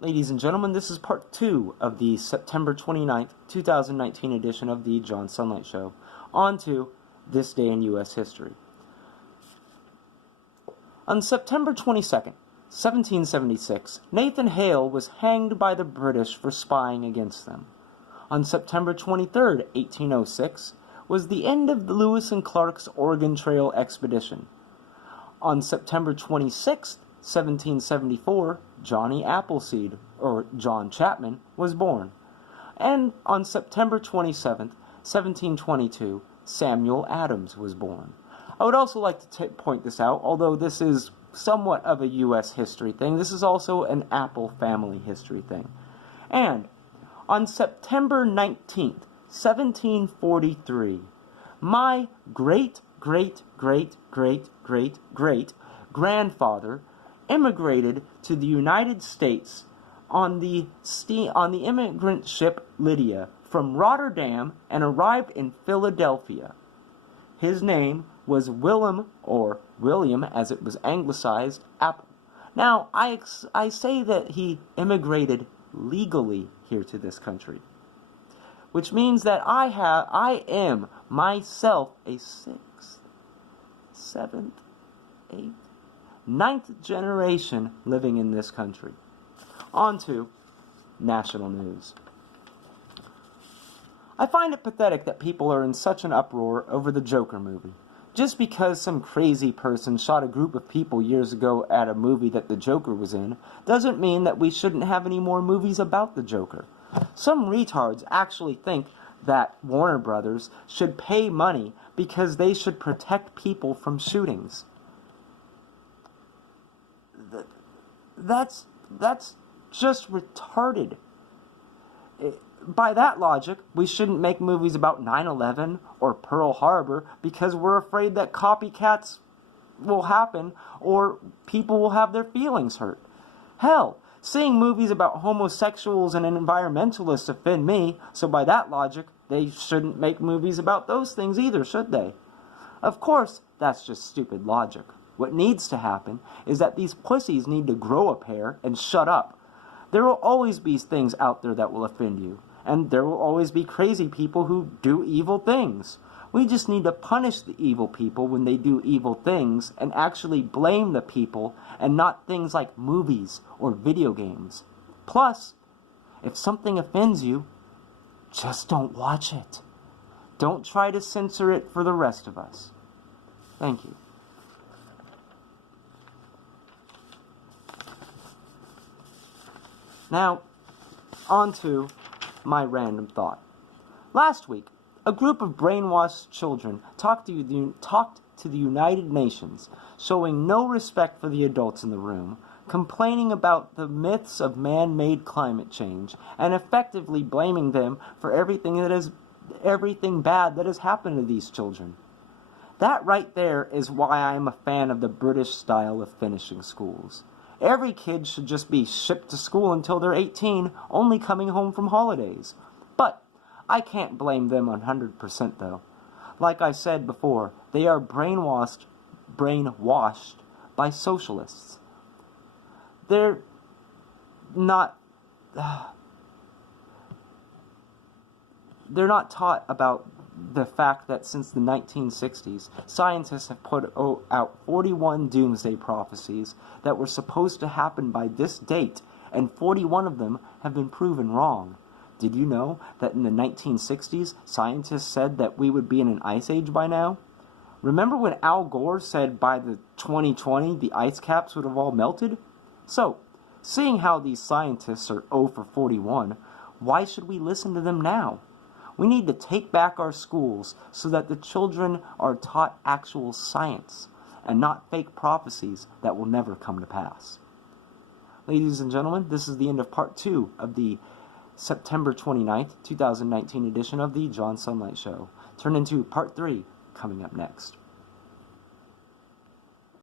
Ladies and gentlemen, this is part 2 of the September 29th, 2019 edition of the John Sunlight Show. On to This Day in U.S. History. On September 22nd, 1776, Nathan Hale was hanged by the British for spying against them. On September 23rd, 1806, was the end of Lewis and Clark's Oregon Trail expedition. On September 26th, 1774, Johnny Appleseed, or John Chapman, was born. And on September 27th, 1722, Samuel Adams was born. I would also like to point this out, although this is somewhat of a U.S. history thing, this is also an Apple family history thing. And on September 19th, 1743, my great-great-great-great-great-grandfather immigrated to the United States on the immigrant ship Lydia from Rotterdam and arrived in Philadelphia. His name was Willem, or William as it was anglicized, Apple. Now, I say that he immigrated legally here to this country, which means that I am myself a 6th, 7th, 8th, 9th generation living in this country. On to national news. I find it pathetic that people are in such an uproar over the Joker movie. Just because some crazy person shot a group of people years ago at a movie that the Joker was in, doesn't mean that we shouldn't have any more movies about the Joker. Some retards actually think that Warner Brothers should pay money because they should protect people from shootings. That's just retarded. By that logic, we shouldn't make movies about 9/11 or Pearl Harbor because we're afraid that copycats will happen or people will have their feelings hurt. Hell, seeing movies about homosexuals and environmentalists offend me, so by that logic, they shouldn't make movies about those things either, should they? Of course, that's just stupid logic. What needs to happen is that these pussies need to grow a pair and shut up. There will always be things out there that will offend you, and there will always be crazy people who do evil things. We just need to punish the evil people when they do evil things and actually blame the people and not things like movies or video games. Plus, if something offends you, just don't watch it. Don't try to censor it for the rest of us. Thank you. Now, on to my random thought. Last week, a group of brainwashed children talked to the United Nations, showing no respect for the adults in the room, complaining about the myths of man-made climate change, and effectively blaming them for everything bad that has happened to these children. That right there is why I am a fan of the British style of finishing schools. Every kid should just be shipped to school until they're 18, only coming home from holidays. But I can't blame them 100% though. Like I said before, they are brainwashed by socialists. They're not taught about the fact that since the 1960s, scientists have put out 41 doomsday prophecies that were supposed to happen by this date, and 41 of them have been proven wrong. Did you know that in the 1960s, scientists said that we would be in an ice age by now? Remember when Al Gore said by the 2020 the ice caps would have all melted? So, seeing how these scientists are 0 for 41, why should we listen to them now? We need to take back our schools so that the children are taught actual science and not fake prophecies that will never come to pass. Ladies and gentlemen, this is the end of part 2 of the September 29th, 2019 edition of the John Sunlight Show. Turn into part 3 coming up next.